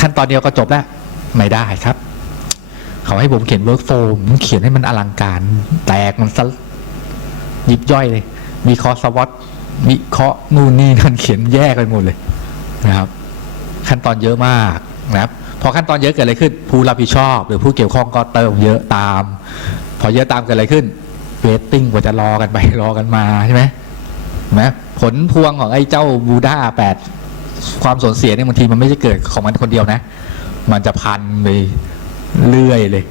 ขั้นตอนเดียวก็จบแล้ว ไม่ได้ครับ เขาให้ผมเขียนเวิร์กโฟมเขียนให้มันอลังการ แตกมันซะยิบย่อยเลยวิเคราะห์สวอตวิเคราะห์นู่นนี่นั่นเขียนแยกไปหมดเลยนะครับ ขั้นตอนเยอะมากนะครับพอขั้นตอนเยอะเกิดอะไรขึ้น ผู้รับผิดชอบ หรือผู้เกี่ยวข้องก็เติมเยอะตาม พอเยอะตามเกิดอะไรขึ้นเวทติ้งกว่าจะรอกันไปรอกันมาใช่ไหมนไหมผลพวงของไอ้เจ้าบูด้าแปด ความสูญเสียเนี่ยบางทีมันไม่ใช่เกิดของมันคนเดียวนะ มันจะพันไปเรื่อยเลย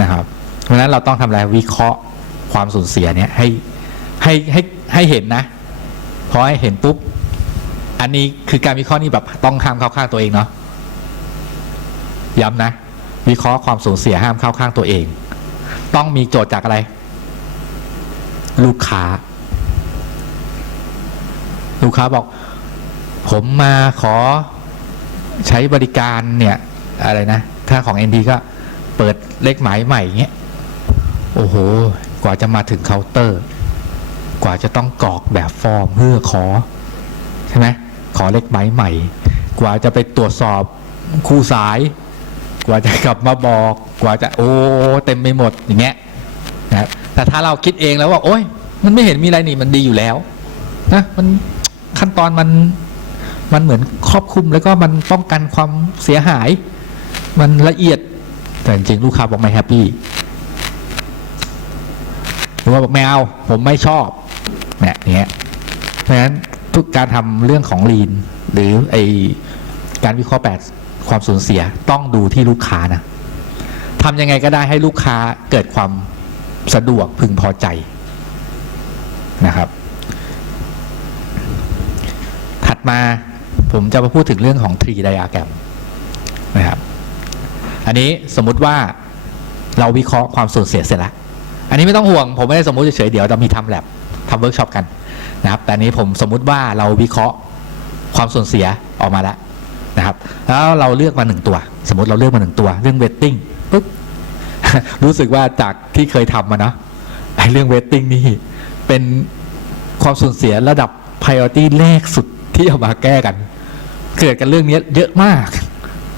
นะครับ เพราะฉะนั้นเราต้องทำอะไรวิเคราะห์ความสูญเสียเนี่ยให้ให้ให้ให้เห็นนะพอให้เห็นปุ๊บ อันนี้คือการวิเคราะห์นี่แบบต้องห้ามเข้าข้างตัวเองเนาะย้ำนะ วิเคราะห์ความสูญเสียห้ามเข้าข้างตัวเอง ต้องมีโจทย์จากอะไร ลูกค้า ลูกค้าบอก ผมมาขอใช้บริการเนี่ยอะไรนะ ถ้าของ NT ก็เปิดเลขหมายใหม่เงี้ยโอ้โห กว่าจะมาถึงเคาน์เตอร์ กว่าจะต้องกรอกแบบฟอร์มเพื่อขอ ใช่ไหมขอเลขหมายใหม่ กว่าจะไปตรวจสอบคู่สาย กว่าจะกลับมาบอก กว่าจะโอ้เต็มไปหมดอย่างเงี้ยนะแต่ถ้าเราคิดเองแล้วว่า โอ้ยมันไม่เห็นมีอะไรนี่มันดีอยู่แล้วนะมันขั้นตอนมัน มันเหมือนครอบคลุมแล้วก็มันป้องกันความเสียหาย มันละเอียดแต่จริงลูกค้าบอกไม่แฮปปี้หรือว่าบอกไม่เอาผมไม่ชอบเนี่ยเนี้ยเพราะฉะนั้นทุกการทำเรื่องของลีนหรือไอการวิเคราะห์แปดความสูญเสียต้องดูที่ลูกค้านะทำยังไงก็ได้ให้ลูกค้าเกิดความสะดวกพึงพอใจนะครับ ถัดมา ผมจะมาพูดถึงเรื่องของ tree diagram นะครับ อันนี้สมมุติว่าเราวิเคราะห์ความสูญเสียเสร็จแล้ว อันนี้ไม่ต้องห่วง ผมไม่ได้สมมุติเฉยๆเดี๋ยวเรามีทำแลบทำเวิร์กช็อปกันนะครับ แต่นนี้ผมสมมุติว่าเราวิเคราะห์ความสูญเสียออกมาแล้วนะครับ แล้วเราเลือกมาหนึ่งตัว สมมติเราเลือกมาหนึ่งตัว เรื่องเวทติ้งปุ๊บ รู้สึกว่าจากที่เคยทำมาเนาะไอ้เรื่องเวทติ้งนี่เป็นความสูญเสียระดับ priority แรกสุด ที่เอามาแก้กัน เกิดกันเรื่องนี้เยอะมาก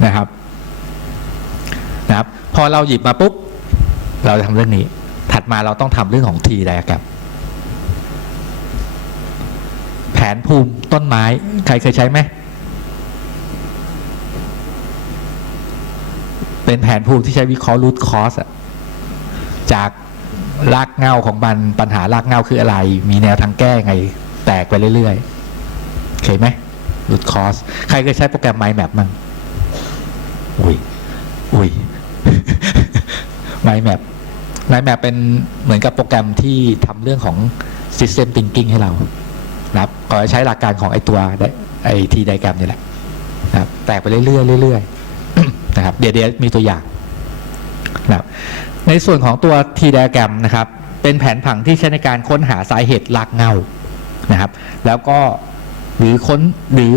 นะครับนะครับ พอเราหยิบมาปุ๊บ เราจะทำเรื่องนี้ ถัดมาเราต้องทำเรื่องของทีไดอะแกรมแผนภูมิต้นไม้ ใครเคยใช้ไหมเป็นแผนภูมิที่ใช้วิเคราะห์รูทคอสอะจากรากเหง้าของมันปัญหารากเหง้าคืออะไร มีแนวทางแก้ไง แตกไปเรื่อยๆ เคไหมรูทคอสใครเคยใช้โปรแกรม Mind Map มั้งอุ้ยอุ้ย Mind Map Mind Map เป็นเหมือนกับโปรแกรมที่ทำเรื่องของ System Thinking ให้เรานะครับก็ใช้หลักการของไอตัวไอทีไดแกรมนี่แหละนะครับแตกไปเรื่อยๆเรื่อยๆนะครับ เดี๋ยวเดี๋ยวมีตัวอย่างนะครับในส่วนของตัวทีไดแกรมนะครับ เป็นแผนผังที่ใช้ในการค้นหาสาเหตุรากเงานะครับ แล้วก็ หรือค้นหรือ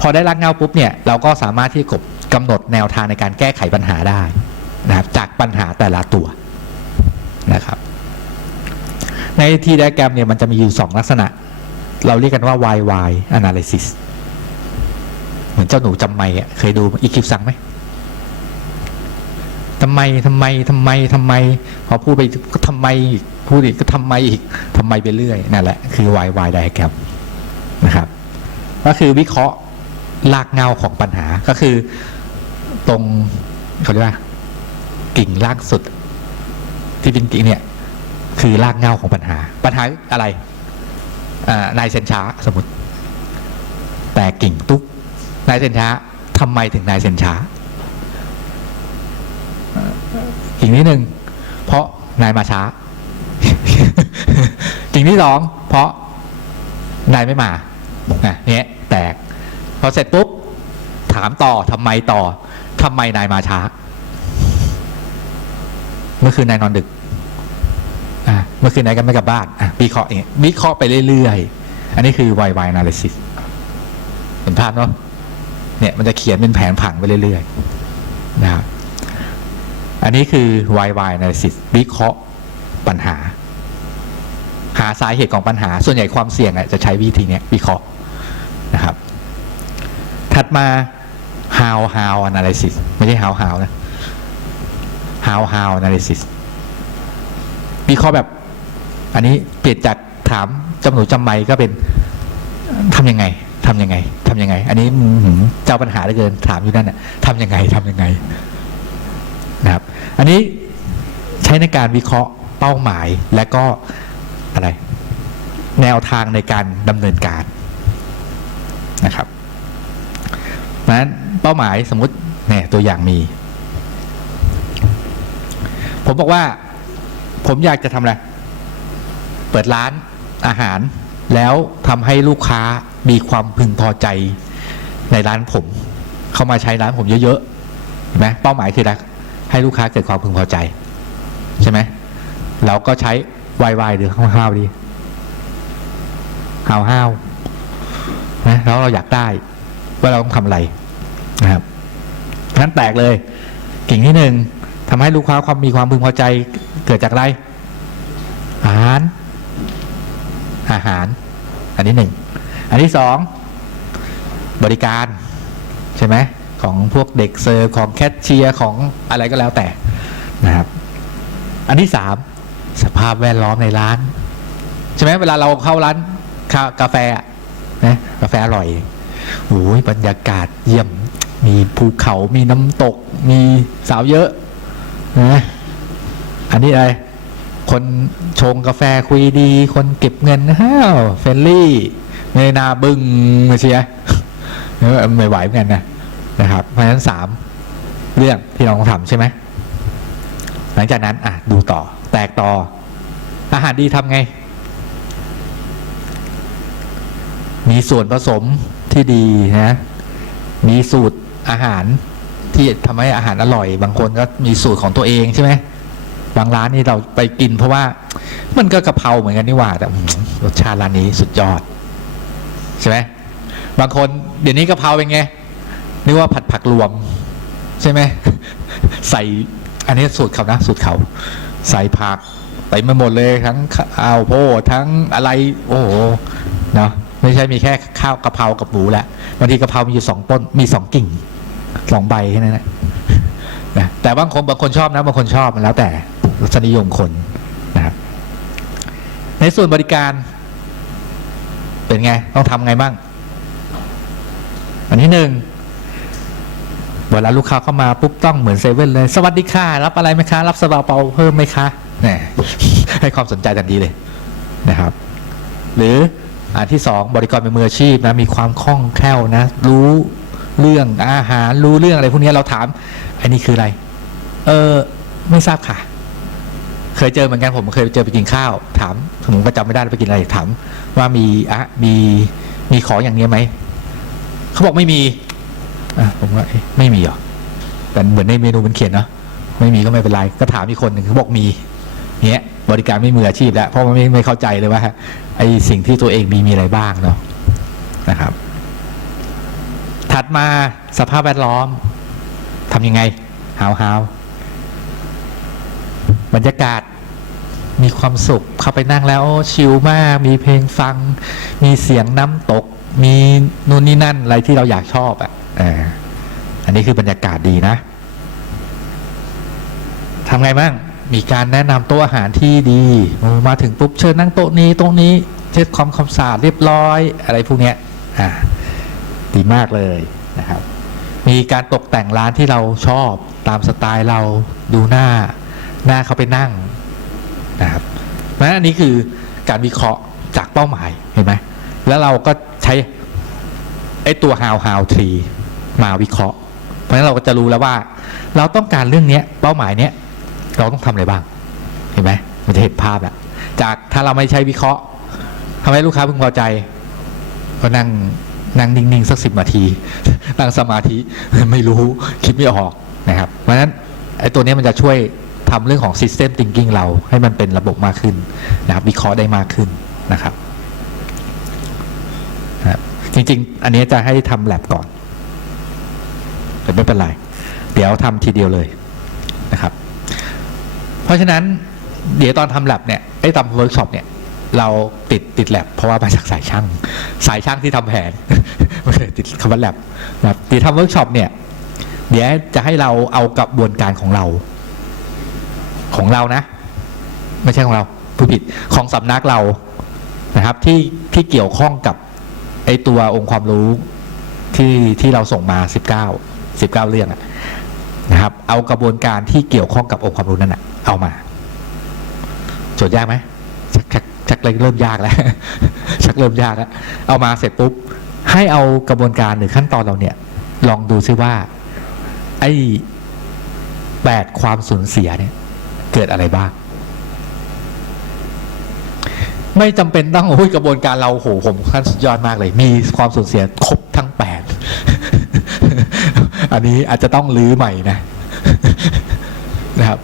พอได้รากเงาปุ๊บเนี่ยเราก็สามารถที่จะกำหนดแนวทางในการแก้ไขปัญหาได้นะครับจากปัญหาแต่ละตัวนะครับ ในทีไดแกรมเนี่ยมันจะมีอยู่ 2 ลักษณะ เราเรียกกันว่า YY analysis เหมือนเจ้าหนูจำไม่อะเคยดูอีคลิปสั่งไหมทำไมทำไมทำไมทำไม พอพูดไปก็ทำไมพูดอีกก็ทำไมอีกทำไมไปเรื่อยนั่นแหละคือ YY diagram นะครับ ก็คือวิเคราะห์รากเงาของปัญหาก็คือตรงเขาเรียกว่า กิ่งรากสุด ที่เป็นกิ่งเนี่ย คือรากเงาของปัญหา ปัญหาอะไรนายเซนช้าสมมติ แต่กิ่งตุ๊กนายเซนช้าทำไมถึงนายเซนช้ากิ่งที่หนึ่งเพราะนายมาช้ากิ่งที่สองเพราะนายไม่มา อะเนี่ยแตกพอเสร็จปุ๊บถามต่อทำไมต่อทำไมนายมาช้า เมื่อคืนนายนอนดึกเมื่อคืนนายก็ไม่กลับบ้านวิเคราะห์อย่างวิเคราะห์ไปเรื่อยๆ อันนี้คือ YY analysis เห็นภาพเนาะเนี่ยมันจะเขียนเป็นแผนผังไปเรื่อยๆนะครับอันนี้คือ YY analysis วิเคราะห์ปัญหา หาสาเหตุของปัญหา ส่วนใหญ่ความเสี่ยงอะจะใช้วิธีนี้วิเคราะห์ ถัดมา how how analysis ไม่ใช่ how how นะ how how analysis วิเคราะห์แบบ อันนี้เปลี่ยนจากถามจำหนูจำไม่ก็เป็นทำยังไงทำยังไงทำยังไง อันนี้อื้อหือเจ้าปัญหาเหลือเกินถามอยู่นั่นน่ะทำยังไงทำยังไงนะครับ อันนี้ใช้ในการวิเคราะห์เป้าหมายและก็อะไร แนวทางในการดำเนินการนะครับ เพราะฉะนั้นเป้าหมายสมมติเนี่ยตัวอย่างมี ผมบอกว่า ผมอยากจะทำอะไร เปิดร้านอาหาร แล้วทำให้ลูกค้ามีความพึงพอใจในร้านผม เข้ามาใช้ร้านผมเยอะๆเห็นไหมเป้าหมายคืออะไรให้ลูกค้าเกิดความพึงพอใจ ใช่ไหมเราก็ใช้วายวายหรือห้าวๆดีห้าวห้าวๆนะแล้วเราอยากได้ ว่าเราต้องทำอะไรนะครับงั้นแตกเลยกิ่งที่หนึ่งทำให้ลูกค้าความมีความพึงพอใจเกิดจากอะไร อาหาร อาหาร อันที่หนึ่งอันที่สองบริการใช่ไหมของพวกเด็กเซอร์ของแคชเชียร์ของอะไรก็แล้วแต่นะครับ อันที่สามสภาพแวดล้อมในร้าน ใช่ไหมเวลาเราเข้าร้านคากาแฟนะกาแฟอร่อย โอ้ยบรรยากาศเยี่ยม มีภูเขามีน้ำตก มีสาวเยอะนะอันนี้อะไร คนชงกาแฟคุยดี คนเก็บเงินฮ้าวเฟนลี่ไม่นาบึ้งมาเชียร์เออไม่ไหวเหมือนกันนะนะครับ เพราะฉะนั้นสามเรื่องที่เราต้องทำใช่ไหมหลังจากนั้นอะดูต่อ แตกต่อ อาหารดีทำไง มีส่วนผสม ที่ดีนะ มีสูตรอาหารที่ทำให้อาหารอร่อย บางคนก็มีสูตรของตัวเองใช่ไหมบางร้านนี่เราไปกิน เพราะว่ามันก็กะเพราเหมือนกันนี่หว่าแต่รสชาติร้านนี้สุดยอดใช่ไหมบางคนเดี๋ยวนี้กะเพราเป็นไงนึกว่าผัดผักรวม ใช่ไหมใส่อันนี้สูตรเขานะสูตรเขา ใส่ผักไปมาหมดเลยทั้งข้าวโพดทั้งอะไร โอ้โหเนาะ ไม่ใช่มีแค่ข้าวกะเพรากับหมูแหละบางทีกะเพรามีอยู่สองต้นมีสองกิ่งสองใบแค่นั้นแหละนะแต่บางคนบางคนชอบนะบางคนชอบมันแล้วแต่รสนิยมคนนะครับ ในส่วนบริการ เป็นไง ต้องทำไงบ้าง อันที่หนึ่งเวลาลูกค้าเข้ามาปุ๊บต้องเหมือนเซเว่นเลย สวัสดีค่ะ รับอะไรไหมคะ รับสลาเปาเพิ่มไหมคะแหมให้ความสนใจทันทีเลยนะครับ หรือ อันที่สองบริกรเป็นมืออาชีพนะมีความคล่องแคล่วนะรู้เรื่องอาหารรู้เรื่องอะไรพวกนี้เราถาม อันนี้คืออะไร เออไม่ทราบค่ะ เคยเจอเหมือนกันผมเคยเจอไปกินข้าว ถามผมก็จำไม่ได้ไปกินอะไรถาม ว่ามีอะมีมีของอย่างนี้ไหมเขาบอกไม่มีอะผมว่าไม่มีเหรอแต่เหมือนในเมนูมันเขียนเนาะไม่มีก็ไม่เป็นไร ก็ถามอีกคนหนึ่งเขาบอกมี เนี้ยบริการไม่มืออาชีพแล้วเพราะมันไม่ไม่เข้าใจเลยว่าไอสิ่งที่ตัวเองมีมีอะไรบ้างเนาะนะครับ ถัดมาสภาพแวดล้อมทำยังไงหาวหาวบรรยากาศมีความสุขเข้าไปนั่งแล้วโอ้ชิลมาก มีเพลงฟัง มีเสียงน้ำตก มีนู่นนี่นั่นอะไรที่เราอยากชอบอะอันนี้คือบรรยากาศดีนะทำไงบ้าง มีการแนะนำโต๊ะอาหารที่ดีมาถึงปุ๊บเชิญนั่งโต๊ะนี้โต๊ะนี้เช็ดความความสะอาดเรียบร้อย อะไรพวกเนี้ยอ่าดีมากเลยนะครับ มีการตกแต่งร้านที่เราชอบตามสไตล์เราดูหน้าหน้าเขาไปนั่งนะครับเพราะฉะนั้นอันนี้คือการวิเคราะห์จากเป้าหมายเห็นไหมแล้วเราก็ใช้ไอ้ตัว how how tree มาวิเคราะห์ เพราะฉะนั้นเราก็จะรู้แล้วว่า เราต้องการเรื่องนี้เป้าหมายเนี้ย เราต้องทำอะไรบ้าง เห็นไหมมันจะเห็นภาพแล้วจากถ้าเราไม่ใช้วิเคราะห์ทำให้ลูกค้าพึงพอใจ ก็นั่งนั่งนิ่งๆสักสิบนาทีนั่งสมาธิไม่รู้คิดไม่ออกนะครับ เพราะฉะนั้นไอ้ตัวนี้มันจะช่วยทำเรื่องของ System Thinking เราให้มันเป็นระบบมากขึ้นนะครับวิเคราะห์ได้มากขึ้นนะครับนะครับจริงๆ อันนี้จะให้ทำแลบก่อนแต่ไม่เป็นไร เดี๋ยวทำทีเดียวเลยนะครับ เพราะฉะนั้นเดี๋ยวตอนทำแลบเนี่ยไอ้ตอนเวิร์กช็อปเนี่ยเราติดติดแลบเพราะว่ามาจากสายช่าง สายช่างที่ทำแผนติดคำว่าแลบนะครับติดทำเวิร์กช็อปเนี่ย เดี๋ยวจะให้เราเอากระบวนการของเรา ของเรานะ ไม่ใช่ของเราผู้ผิดของสำนักเรานะครับ ที่ที่เกี่ยวข้องกับไอตัวองค์ความรู้ที่ที่เราส่งมา 19 19 เรื่องนะครับ เอากระบวนการที่เกี่ยวข้องกับองค์ความรู้นั่นอะ เอามาโจทย์ยากไหมชักชักชักเริ่มยากแล้ว ชักเริ่มยากแล้ว เอามาเสร็จปุ๊บ ให้เอากระบวนการหรือขั้นตอนเราเนี่ย ลองดูซิว่า ไอ้แปดความสูญเสียเนี่ย เกิดอะไรบ้าง ไม่จำเป็นต้องโอ้ยกระบวนการเราโหผมขั้นสุดยอดมากเลย มีความสูญเสียครบทั้งแปดอันนี้อาจจะต้องรื้อใหม่นะ นะครับ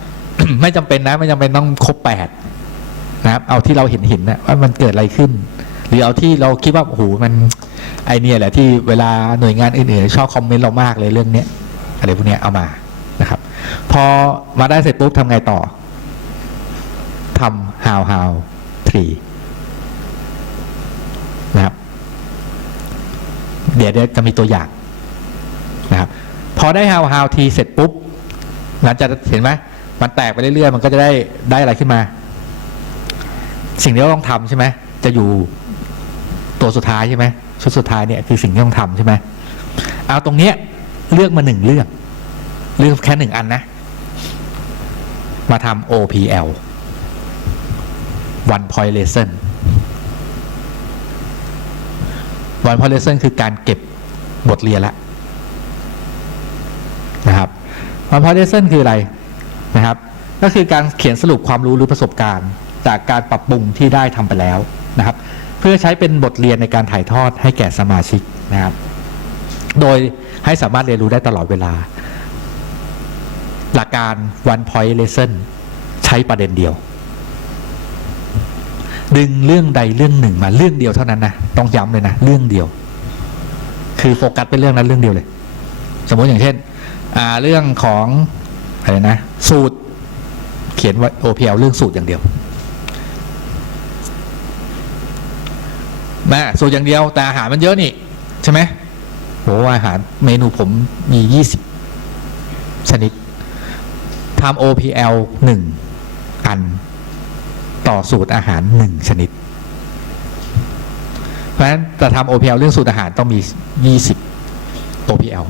ไม่จำเป็นนะ ไม่จำเป็นต้องครบแปดนะครับ เอาที่เราเห็นเห็นนะว่ามันเกิดอะไรขึ้น หรือเอาที่เราคิดว่าโอ้โหมันไอเนี่ยแหละที่เวลาหน่วยงานอื่นๆชอบคอมเมนต์เรามากเลยเรื่องเนี้ยอะไรพวกเนี้ยเอามานะครับ พอมาได้เสร็จปุ๊บทำไงต่อทำ how how tree นะครับ เดี๋ยวเดี๋ยวจะมีตัวอย่างนะครับ พอได้ how how tree เสร็จปุ๊บหลังจากเห็นไหม มันแตกไปเรื่อยๆ มันก็จะได้ได้อะไรขึ้นมา สิ่งที่เราต้องทำใช่ไหมจะอยู่ตัวสุดท้ายใช่ไหมชุดสุดท้ายเนี่ยคือสิ่งที่ต้องทำใช่ไหมเอาตรงเนี้ยเลือกมาหนึ่งเรื่องเลือกแค่หนึ่งอันนะ มาทำ OPL one point lesson one point lesson คือการเก็บบทเรียนละนะครับ one point lesson คืออะไร นะครับ ก็คือการเขียนสรุปความรู้หรือประสบการณ์ จากการปรับปรุงที่ได้ทำไปแล้วนะครับ เพื่อใช้เป็นบทเรียนในการถ่ายทอดให้แก่สมาชิกนะครับ โดยให้สามารถเรียนรู้ได้ตลอดเวลา หลักการ one point lesson ใช้ประเด็นเดียว ดึงเรื่องใดเรื่องหนึ่งมาเรื่องเดียวเท่านั้นนะต้องย้ำเลยนะเรื่องเดียว คือโฟกัสเป็นเรื่องนั้นเรื่องเดียวเลย สมมติอย่างเช่นเรื่องของ อะไรนะ สูตร เขียนว่า OPL เรื่องสูตรอย่างเดียวแม่สูตรอย่างเดียว แต่อาหารมันเยอะนี่ ใช่ไหมโหอาหารเมนูผมมียี่สิบชนิดทำ OPL หนึ่งอัน ต่อสูตรอาหารหนึ่งชนิด เพราะฉะนั้นจะทำ OPL เรื่องสูตรอาหารต้องมี 20 OPL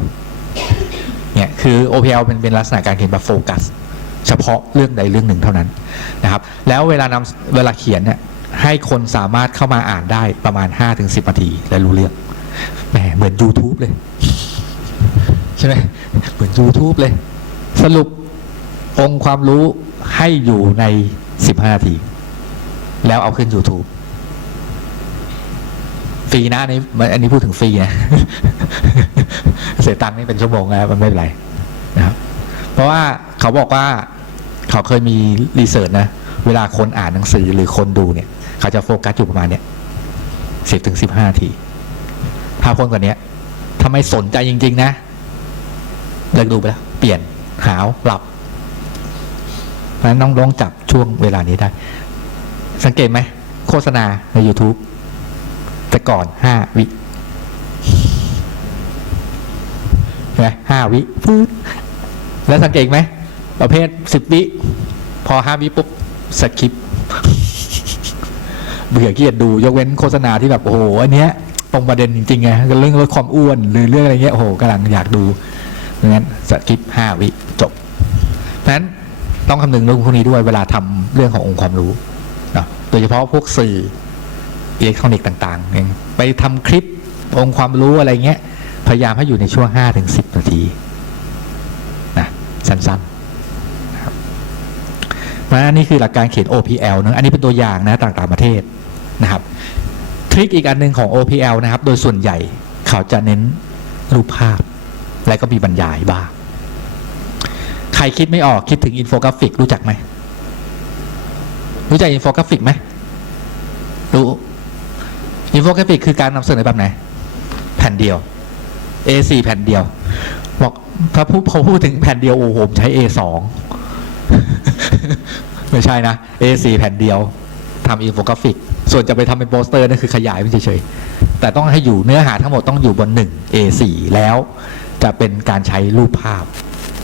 เนี่ยคือ OPL เป็นเป็นลักษณะการเขียนแบบโฟกัสเฉพาะเรื่องใดเรื่องหนึ่งเท่านั้นนะครับ แล้วเวลานำเวลาเขียนเนี่ยให้คนสามารถเข้ามาอ่านได้ประมาณ 5-10นาที และรู้เรื่องแหมเหมือน YouTube เลย ใช่ไหมเหมือน YouTube เลย สรุปองค์ความรู้ให้อยู่ใน 15 นาที แล้วเอาขึ้น YouTube ฟรีนะอันนี้อันนี้พูดถึงฟรีนะเสียตังค์นี่เป็นชั่วโมงแล้วมันไม่เป็นไรนะครับ เพราะว่าเขาบอกว่าเขาเคยมีรีเสิร์ชนะ เวลาคนอ่านหนังสือหรือคนดูเนี่ย เขาจะโฟกัสอยู่ประมาณเนี้ยสิบถึงสิบห้าที ถ้าคนกว่านี้ถ้าไม่สนใจจริง ๆ นะเลิกดูไปแล้ว เปลี่ยนหาวหลับเพราะฉะนั้นต้องลองจับช่วงเวลานี้ได้ สังเกตไหม โฆษณาใน YouTube แต่ก่อนห้าวินไหห้าวิฟืดแล้วสังเกตไหมประเภทสิบวิพอห้าวิปุ๊บสคิปเบื่อเกียดดูยกเว้นโฆษณาที่แบบโอ้โหอันเนี้ยตรงประเด็นจริงๆไงเรื่องลดความอ้วนหรือเรื่องอะไรเงี้ยโอ้โหกำลังอยากดูงนั้นสคิปห้าวิจบเพราะฉะนั้นต้องคำนึงเรื่องพวกนี้ด้วยเวลาทำเรื่องขององค์ความรู้นะโดยเฉพาะพวกสื่อ อิเล็กทรอนิกส์ต่างๆองไปทำคลิปองค์ความรู้อะไรเงี้ย พยายามให้อยู่ในช่วง5ถึง10นาทีนะสั้นๆนะครับเพราะฉะนั้นนี่คือหลักการเขียน OPL นะอันนี้เป็นตัวอย่างนะต่างๆประเทศนะครับ ทริคอีกอันหนึ่งของ OPL นะครับ โดยส่วนใหญ่เขาจะเน้นรูปภาพ และก็มีบรรยายบ้าง ใครคิดไม่ออกคิดถึงอินโฟกราฟิกรู้จักไหม รู้จักอินโฟกราฟิกไหม กราฟิกคือการนำเสนอแบบไหน แผ่นเดียว A4 แผ่นเดียว บอกถ้าพูดพอพูดถึงแผ่นเดียวโอ้โหผมใช้ A2 ไม่ใช่นะ A4 แผ่นเดียวทำอินโฟกราฟิก ส่วนจะไปทำเป็นโปสเตอร์นั่นคือขยายมันเฉยๆ แต่ต้องให้อยู่เนื้อหาทั้งหมดต้องอยู่บน 1 A4 แล้วจะเป็นการใช้รูปภาพ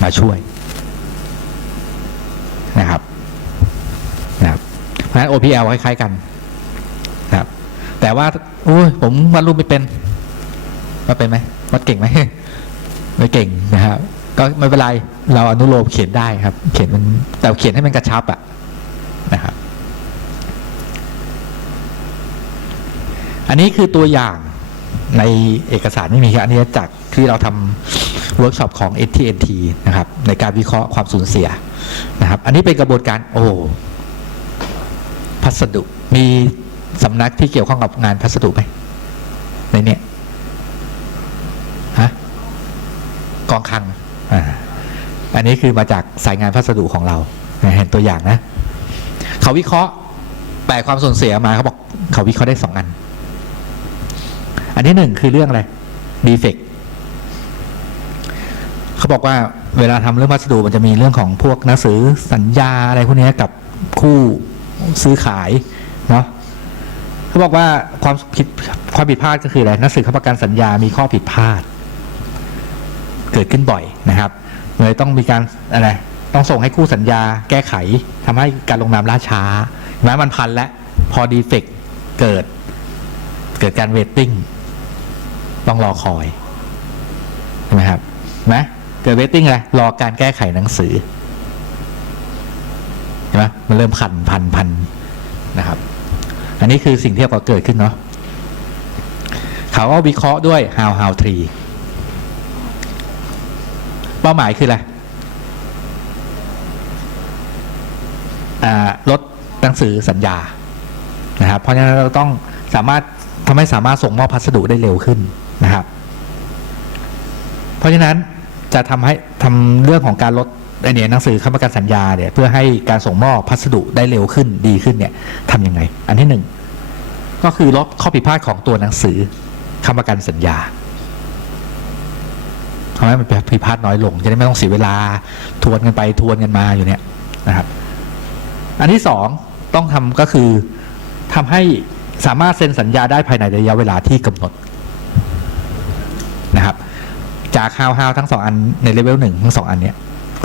มาช่วยนะครับนะครับเพราะฉะนั้น OPL คล้ายๆกัน แต่ว่าโอ้ยผมวาดรูปไม่เป็นว่าเป็นไหมวาดเก่งไหมไม่เก่งนะครับก็ไม่เป็นไรเราอนุโลมเขียนได้ครับ เขียนมันแต่เขียนให้มันกระชับอะนะครับ อันนี้คือตัวอย่างในเอกสารไม่มีครับอันนี้จากที่เราทำเวิร์กช็อปของ AT&T นะครับ ในการวิเคราะห์ความสูญเสียนะครับ อันนี้เป็นกระบวนการโอ้พัสดุมี สำนักที่เกี่ยวข้องกับงานพัสดุไหมในเนี้ยฮะกองคลังอ่าอันนี้คือมาจากสายงานพัสดุของเราเห็นตัวอย่างนะ เขาวิเคราะห์แปลความสูญเสียมาเขาบอกเขาวิเคราะห์ได้สองอัน อันที่หนึ่งคือเรื่องอะไรดีเฟกเขาบอกว่าเวลาทำเรื่องพัสดุมันจะมีเรื่องของพวกหนังสือสัญญาอะไรพวกนี้กับคู่ซื้อขาย เขาบอกว่าความผิดความผิดพลาดก็คืออะไรหนังสือค้ำประกันสัญญามีข้อผิดพลาด เกิดขึ้นบ่อยนะครับเลยต้องมีการอะไรต้องส่งให้คู่สัญญาแก้ไขทำให้การลงนามล่าช้าแม้มันพันแล้วพอดีเฟกเกิด เกิดการเวทติ้งต้องรอคอยใช่ไหมครับนไหมเกิดเวทติ้งอะไรรอการแก้ไขหนังสือเห็นไหมมันเริ่มพันพันพันนะครับ อันนี้คือสิ่งที่เกิดขึ้นเนาะเขาก็วิเคราะห์ด้วย how how tree เป้าหมายคืออะไรลดหนังสือสัญญานะครับ เพราะฉะนั้นเราต้องสามารถทำให้สามารถส่งมอบพัสดุได้เร็วขึ้นนะครับ เพราะฉะนั้นจะทำให้ทำเรื่องของการลดไอเนี่ยหนังสือค้ำประกันสัญญาเนี่ยเพื่อให้การส่งมอบพัสดุได้เร็วขึ้นดีขึ้นเนี่ยทำยังไง อันที่หนึ่ง ก็คือลดข้อผิดพลาดของตัวหนังสือค้ำประกันสัญญาทำให้มันผิดพลาดน้อยลง จะได้ไม่ต้องเสียเวลาทวนกันไปทวนกันมาอยู่เนี่ยนะครับ อันที่สองต้องทำก็คือทำให้สามารถเซ็นสัญญาได้ภายในระยะเวลาที่กำหนดนะครับจากฮาวฮาวทั้งสองอันในเลเวลหนึ่งทั้งสองอันเนี้ย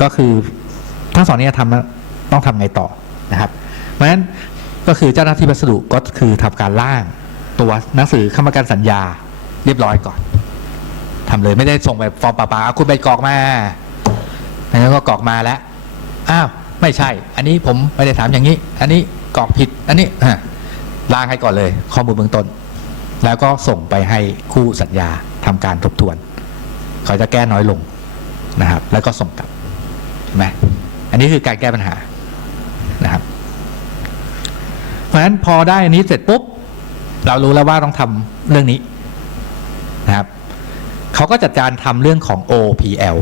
ก็คือทั้งสองนี้ทำแล้วต้องทำไงต่อนะครับ เพราะฉะนั้น ก็คือเจ้าหน้าที่พัสดุก็คือทำการล่างตัวหนังสือค้ำประกันสัญญาเรียบร้อยก่อนทำเลยไม่ได้ส่งแบบฟอร์มป่าปาคุณไปกรอกมาแล้วก็กรอกมาแล้วอ้าวไม่ใช่ อันนี้ผมไม่ได้ถามอย่างนี้ อันนี้กรอกผิด อันนี้ฮะล้างให้ก่อนเลย ข้อมูลเบื้องต้น แล้วก็ส่งไปให้คู่สัญญาทำการทบทวน เขาจะแก้น้อยลงนะครับ แล้วก็ส่งกลับเห็นไหมอันนี้คือการแก้ปัญหานะครับ เพราะฉะนั้นพอได้อันนี้เสร็จปุ๊บ เรารู้แล้วว่าต้องทำเรื่องนี้นะครับเขาก็จัดการทำเรื่องของ OPL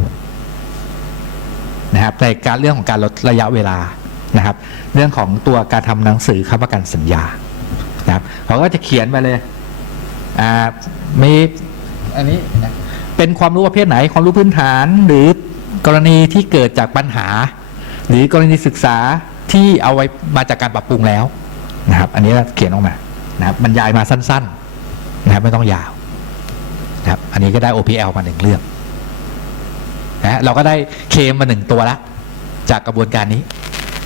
นะครับในการเรื่องของการลดระยะเวลานะครับ เรื่องของตัวการทำหนังสือค้ำประกันสัญญานะครับเขาก็จะเขียนไปเลยอ่ามีอันนี้เป็นความรู้ประเภทไหนความรู้พื้นฐานหรือกรณีที่เกิดจากปัญหา หรือกรณีศึกษาที่เอาไว้มาจากการปรับปรุงแล้ว นะครับ อันนี้เขียนออกมานะครับบรรยายมาสั้นๆนะครับไม่ต้องยาวนะครับอันนี้ก็ได้ OPL มาหนึ่งเรื่องนะฮะเราก็ได้เคมมาหนึ่งตัวละ จากกระบวนการนี้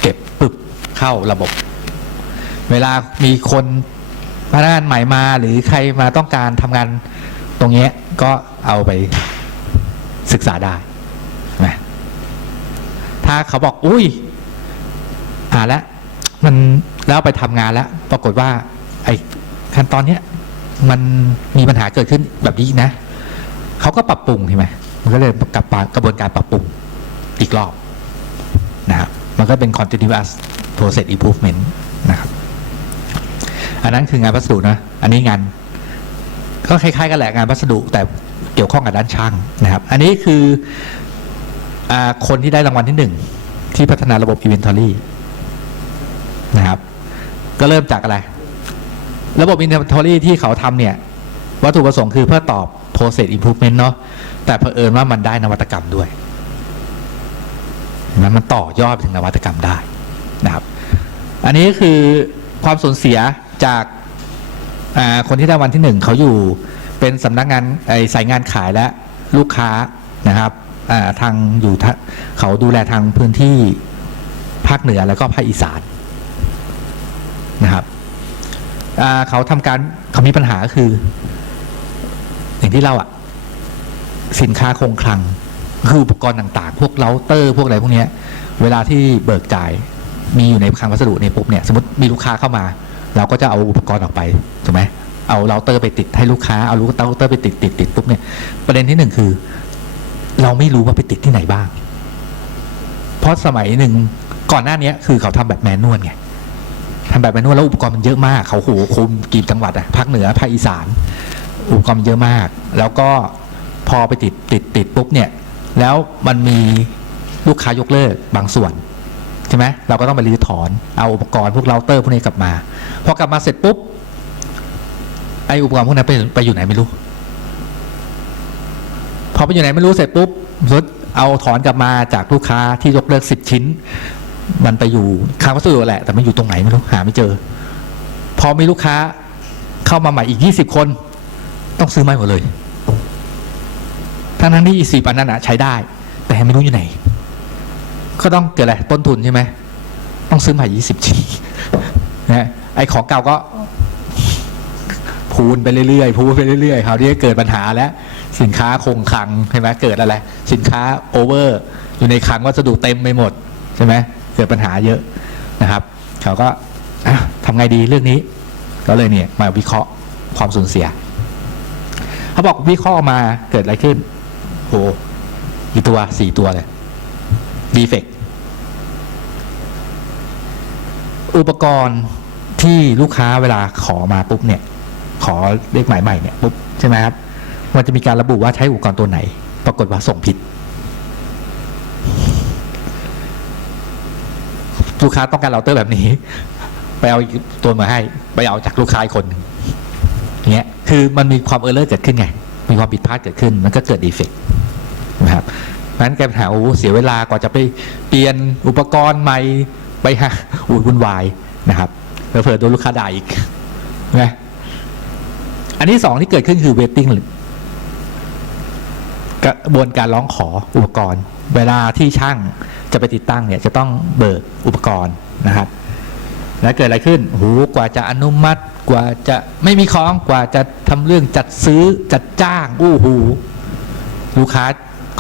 เก็บปึบเข้าระบบ เวลามีคนพนักงานใหม่มาหรือใครมาต้องการทำงานตรงนี้ก็เอาไปศึกษาได้นะถ้าเขาบอก อุ้ยอ่านแล้วมัน แล้วไปทำงานแล้ว ปรากฏว่า ไอ้ขั้นตอนเนี้ยมันมีปัญหาเกิดขึ้นแบบนี้นะเขาก็ปรับปรุงใช่ไหมมันก็เลยกลับมากระบวนการปรับปรุงอีกรอบนะครับมันก็เป็น continuous process improvement นะครับ อันนั้นคืองานพัสดุนะ อันนี้งาน ก็คล้ายๆกันแหละงานพัสดุแต่เกี่ยวข้องกับด้านช่างนะครับ อันนี้คืออคนที่ได้รางวัลที่หนึ่งที่พัฒนาระบบ inventory นะครับ ก็เริ่มจากอะไร ระบบ inventory ที่เขาทำเนี่ย วัตถุประสงค์คือเพื่อตอบ process improvement เนาะแต่เผอิญว่ามันได้นวัตกรรมด้วยเห็นมันต่อยอดไปถึงนวัตกรรมได้นะครับ อันนี้คือความสูญเสียจากาคนที่ได้วันที่หนึ่งเขาอยู่เป็นสำนักงานไอสายงานขายและลูกค้านะครับาทางอยู่ทะเขาดูแลทางพื้นที่ภาคเหนือแล้วก็ภาคอีสาน นะครับเขาทำการเขามีปัญหาก็คือ อย่างที่เราอะสินค้าคงคลัง คืออุปกรณ์ต่างๆ พวกเราเตอร์พวกอะไรพวกเนี้ยเวลาที่เบิกจ่ายมีอยู่ในคลังพัสดุเนี่ยปุ๊บเนี่ยสมมติมีลูกค้าเข้ามา เราก็จะเอาอุปกรณ์ออกไปถูกไหมเอาเราเตอร์ไปติดให้ลูกค้าเอาลูกเตอร์ไปติดติดติดปุ๊บเนี่ยประเด็นที่หนึ่งคือ เราไม่รู้ว่าไปติดที่ไหนบ้าง เพราะสมัยหนึ่งก่อนหน้าเนี้ยคือเขาทำแบบแมนนวลไง ทำแบบแมนนวลแล้วอุปกรณ์มันเยอะมากเขาโหคุมกี่จังหวัดอะภาคเหนือภาคอีสาน อุปกรณ์มันเยอะมาก แล้วก็พอไปติดติดติดปุ๊บเนี่ย แล้วมันมีลูกค้ายกเลิกบางส่วนใช่ไหมเราก็ต้องไปรื้อถอนเอาอุปกรณ์พวกเราเตอร์พวกนี้กลับมาพอกลับมาเสร็จปุ๊บไออุปกรณ์พวกนั้นไปไปอยู่ไหนไม่รู้ พอไปอยู่ไหนไม่รู้เสร็จปุ๊บสมมติเอาถอนกลับมาจากลูกค้าที่ยกเลิกสิบชิ้น มันไปอยู่ค้างวัสดุแหละ แต่มันอยู่ตรงไหนไม่รู้หาไม่เจอ พอมีลูกค้าเข้ามาใหม่อีกยี่สิบคน ต้องซื้อใหม่หมดเลย ทั้งนั้นที่สี่ปันนั้นใช้ได้ แต่ไม่รู้อยู่ไหน ก็ต้องเกิดอะไรต้นทุนใช่ไหมต้องซื้อใหม่ยี่สิบชิ้นนะไอ้ของเก่าก็พูนไปเรื่อยๆพูนไปเรื่อยๆคราวนี้เกิดปัญหาแล้ว สินค้าคงคลังใช่ไหมเกิดอะไร สินค้าโอเวอร์ อยู่ในคลังวัสดุเต็มไปหมดใช่ไหม กิดปัญหาเยอะนะครับเขาก็อะทำไงดีเรื่องนี้ ก็เลยเนี่ยมาวิเคราะห์ความสูญเสีย เขาบอกวิเคราะห์มาเกิดอะไรขึ้นโหกี่ตัวสี่ตัวเลยดีเฟกอุปกรณ์ที่ลูกค้าเวลาขอมาปุ๊บเนี่ย ขอเลขหมายใหม่เนี่ยปุ๊บใช่ไหมครับมันจะมีการระบุว่าใช้อุปกรณ์ตัวไหน ปรากฏว่าส่งผิด ลูกค้าต้องการเราเตอร์แบบนี้ ไปเอาตัวมาให้ ไปเอาจากลูกค้าคนเงี้ยคือมันมีความเออร์เลอร์เกิดขึ้นไง มีความผิดพลาดเกิดขึ้น มันก็เกิดดีเฟกต์นะครับนั้นแกปัญหาโอ้เสียเวลากว่าจะไปเปลี่ยนอุปกรณ์ใหม่ไปหาอุ้ยวุ่นวายนะครับเผลอโดนลูกค้าด่าอีกนะอันที่สองที่เกิดขึ้นคือ waiting กระบวนการร้องขออุปกรณ์ เวลาที่ช่าง จะไปติดตั้งเนี่ยจะต้องเบิกอุปกรณ์นะครับ แล้วเกิดอะไรขึ้นโหกว่าจะอนุมัติกว่าจะไม่มีของกว่าจะทำเรื่องจัดซื้อจัดจ้างอู้หู ลูกค้า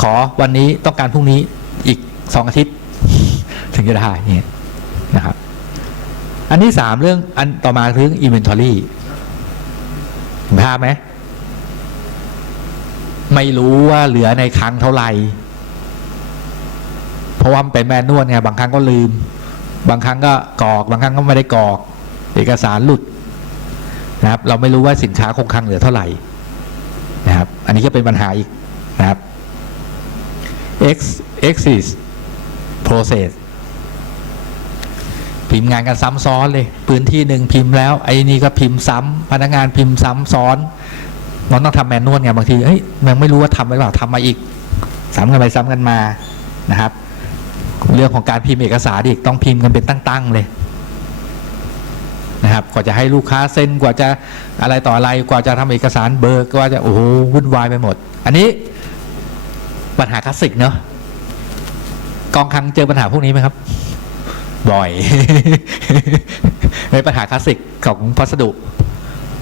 ขอวันนี้ต้องการพรุ่งนี้อีกสองอาทิตย์ ถึงจะได้เนี่ยนะครับ อันที่สามเรื่องอันต่อมาคือง inventory เห็นภาพไหมไม่รู้ว่าเหลือในครั้งเท่าไหร่ เพราะว่ามันเป็นแมนนวลไงบางครั้งก็ลืม บางครั้งก็กรอก บางครั้งก็ไม่ได้กรอก เอกสารหลุดนะครับ เราไม่รู้ว่าสินค้าคงคลังเหลือเท่าไหร่นะครับ อันนี้ก็เป็นปัญหาอีกนะครับ X exit process พิมพ์งานกันซ้ำซ้อนเลย พื้นที่หนึ่งพิมพ์แล้วไอ้นี่ก็พิมพ์ซ้ำพนักงานพิมพ์ซ้ำซ้อนมันต้องทำแมนนวลไงบางทีเฮ้ยมันไม่รู้ว่าทำไปเปล่าทำมาอีกซ้ำกันไปซ้ำกันมานะครับ เรื่องของการพิมพ์เอกสารอีกต้องพิมพ์กันเป็นตั้ง ๆ เลยนะครับกว่าจะให้ลูกค้าเซ็นกว่าจะอะไรต่ออะไรกว่าจะทำเอกสารเบิกกว่าจะโอ้โหวุ่นวายไปหมด อันนี้ปัญหาคลาสสิกเนาะกองคลังเจอปัญหาพวกนี้ไหมครับ บ่อยเป็นปัญหาคลาสสิกของพัสดุ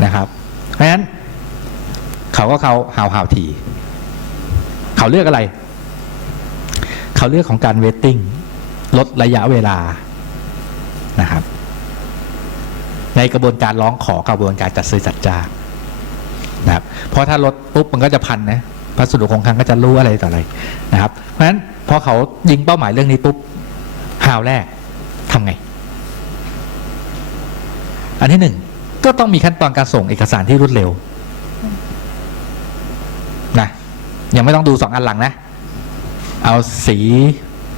นะครับ เพราะฉะนั้น เขาก็เขาหาวหาวที เขาเลือกอะไร เขาเลือกของการเวทติ้งลดระยะเวลานะครับ ในกระบวนการร้องขอกระบวนการจัดซื้อจัดจ้างนะครับเพราะถ้าลดปุ๊บมันก็จะพันนะพัสดุของคลังก็จะรู้อะไรต่ออะไรนะครับ เพราะฉะนั้นพอเขายิงเป้าหมายเรื่องนี้ปุ๊บหาวแรกทำไง อันที่หนึ่งก็ต้องมีขั้นตอนการส่งเอกสารที่รวดเร็วนะยังไม่ต้องดูสองอันหลังนะ เอาสี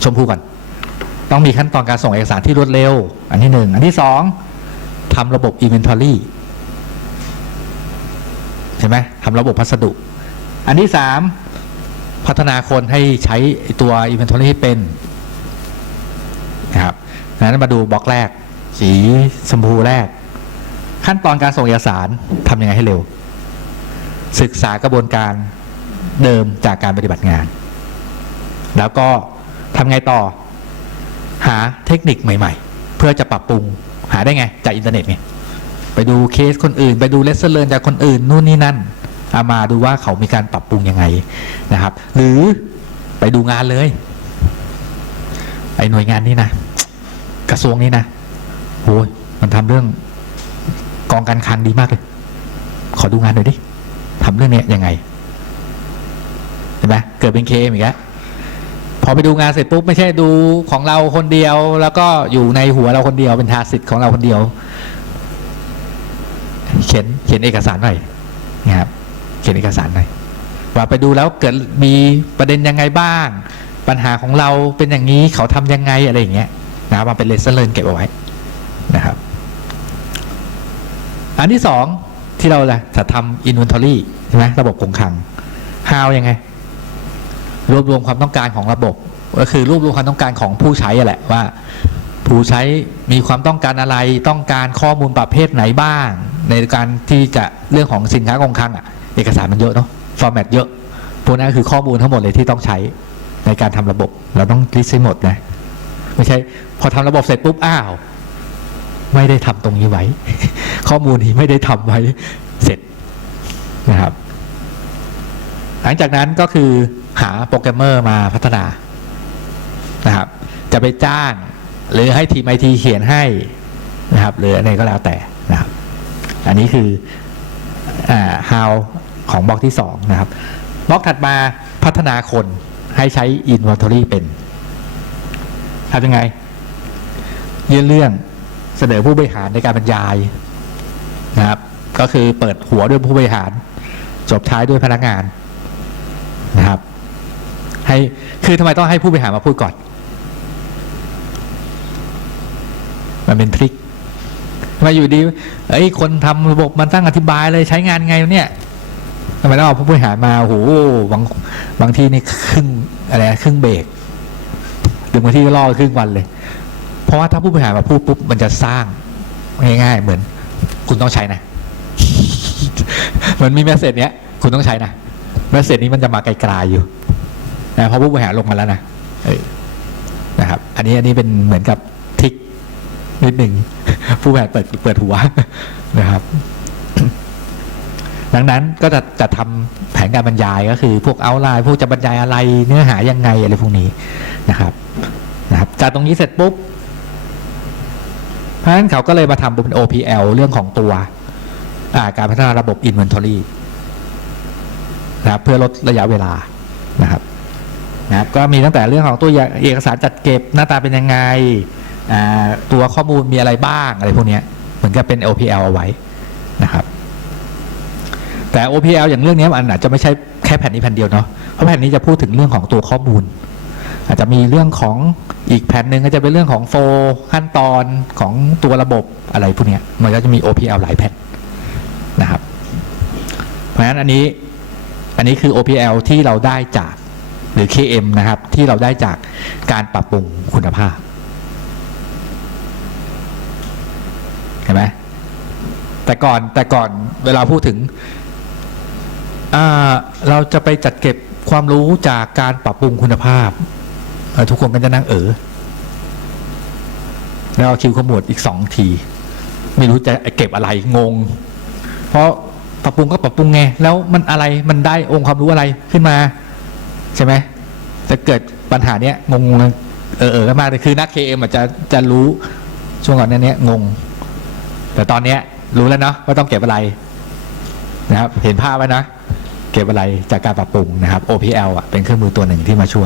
ชมพูก่อน ต้องมีขั้นตอนการส่งเอกสารที่รวดเร็ว อันที่หนึ่งอันที่สองทำระบบ Inventory ใช่ไหมทำระบบพัสดุ อันที่สามพัฒนาคนให้ใช้ตัว Inventory ให้เป็นนะครับนั้นมาดูบล็อกแรก สีชมพูแรก ขั้นตอนการส่งเอกสารทำยังไงให้เร็ว ศึกษากระบวนการเดิมจากการปฏิบัติงาน แล้วก็ทำไงต่อ หาเทคนิคใหม่ ๆ เพื่อจะปรับปรุงหาได้ไง จากอินเทอร์เน็ตไงไปดูเคสคนอื่น ไปดูเลสเซอร์เรียนจากคนอื่นนู่นนี่นั่นเอามาดูว่าเขามีการปรับปรุงยังไงนะครับ หรือไปดูงานเลยไอ้หน่วยงานนี้นะกระทรวงนี้นะโอ้ยมันทำเรื่องกองการคลังดีมากเลย ขอดูงานหน่อยดิทำเรื่องเนี้ยยังไงเห็นไหมเกิดเป็นเคมอีกแล้ว พอไปดูงานเสร็จปุ๊บไม่ใช่ดูของเราคนเดียว แล้วก็อยู่ในหัวเราคนเดียวเป็นทาสิทธิ์ของเราคนเดียว เขียนเขียนเอกสารหน่อยนะครับเขียนเอกสารหน่อยว่าไปดูแล้วเกิดมีประเด็นยังไงบ้าง ปัญหาของเราเป็นอย่างนี้เขาทำยังไงอะไรอย่างเงี้ยนะครับมาเป็นเลสเซอร์เลนเก็บเอาไว้นะครับ อันที่สองที่เราแหละจะทำ inventory ใช่ไหมระบบคงคลัง how ยังไง รวบรวมความต้องการของระบบ ก็คือรวบรวมความต้องการของผู้ใช้อะแหละว่า ผู้ใช้มีความต้องการอะไรต้องการข้อมูลประเภทไหนบ้าง ในการที่จะเรื่องของสินค้าคงคลังอะเอกสารมันเยอะเนาะฟอร์แมตเยอะพวกนั้นคือข้อมูลทั้งหมดเลยที่ต้องใช้ในการทำระบบ เราต้องลิสต์ให้หมดนะไม่ใช่พอทำระบบเสร็จปุ๊บอ้าว ไม่ได้ทำตรงนี้ไว้ ข้อมูลนี้ไม่ได้ทำไว้เสร็จนะครับ หลังจากนั้นก็คือ หาโปรแกรมเมอร์มาพัฒนานะครับ จะไปจ้าง หรือให้ทีมไอทีเขียนให้นะครับ หรืออะไรก็แล้วแต่นะครับ อันนี้คืออ่า how ของบล็อกที่สองนะครับบล็อกถัดมาพัฒนาคนให้ใช้ inventory เป็นทำยังไง ยื่นเรื่องเสนอผู้บริหารในการบรรยายนะครับ ก็คือเปิดหัวด้วยผู้บริหาร จบท้ายด้วยพนักงานนะครับ ให้คือทำไมต้องให้ผู้บริหารมาพูดก่อน มันเป็นทริคมาอยู่ดีเอ้ยคนทำระบบมันตั้งอธิบายเลยใช้งานไงเนี่ยทำไมต้องเอาผู้บริหารมาโอ้โหบางบางที่นี่ครึ่งอะไรครึ่งเบรกหรือบางที่ก็ล่อครึ่งวันเลย เพราะว่าถ้าผู้บริหารมาพูดปุ๊บมันจะสร้างง่ายๆเหมือน คุณต้องใช้นะเหมือนมีเมสเซจเนี้ย คุณต้องใช้นะเมสเซจนี้มันจะมาไกลๆอยู่ นะเพราะผู้บริหารลงมาแล้วนะนะครับ อันนี้อันนี้เป็นเหมือนกับทิกนิดหนึ่งผู้บริหารเปิดเปิดหัวนะครับ ดังนั้นก็จะจะทำแผนการบรรยายก็คือ พวกเอาไลน์พวกจะบรรยายอะไรเนื้อหายังไงอะไรพวกนี้นะครับนะครับจากตรงนี้เสร็จปุ๊บเพราะฉะนั้นเขาก็เลยมาทำเป็น OPL เรื่องของตัวาการพัฒนาระบบ Inventory นะครับเพื่อลดระยะเวลานะครับ นะครับก็มีตั้งแต่เรื่องของตัวเอกสารจัดเก็บหน้าตาเป็นยังไงตัวข้อมูลมีอะไรบ้างอะไรพวกนี้เหมือนกับเป็น OPL เอาไว้นะครับ แต่ OPL อย่างเรื่องนี้มันอาจจะไม่ใช่แค่แผ่นนี้แผ่นเดียวเนาะเพราะแผ่นนี้จะพูดถึงเรื่องของตัวข้อมูล อาจจะมีเรื่องของอีกแผ่นหนึ่งก็จะเป็นเรื่องของโฟล์ขั้นตอนของตัวระบบอะไรพวกนี้มันก็จะมี OPL หลายแผ่นนะครับ เพราะฉะนั้นอันนี้อันนี้คือ OPL ที่เราได้จาก หรือ KM นะครับ ที่เราได้จากการปรับปรุงคุณภาพ เห็นไหมแต่ก่อนแต่ก่อนเวลาพูดถึง เราจะไปจัดเก็บความรู้จากการปรับปรุงคุณภาพ ทุกคนก็จะนั่งเออแล้วคิวขมวดอีกสองที ไม่รู้จะเก็บอะไรงง เพราะปรับปรุงก็ปรับปรุงไง แล้วมันอะไรมันได้องค์ความรู้อะไรขึ้นมา ใช่ไหมจะเกิดปัญหาเนี้ยงงเออเออกันมากเลยคือนักเคเอ็มจะจะรู้ช่วงก่อนนั้นเนี้ยงง แต่ตอนเนี้ยรู้แล้วเนาะว่าต้องเก็บอะไรนะครับ เห็นภาพไว้นะ เก็บอะไรจากการปรับปรุงนะครับ OPL อะเป็นเครื่องมือตัวหนึ่งที่มาช่วย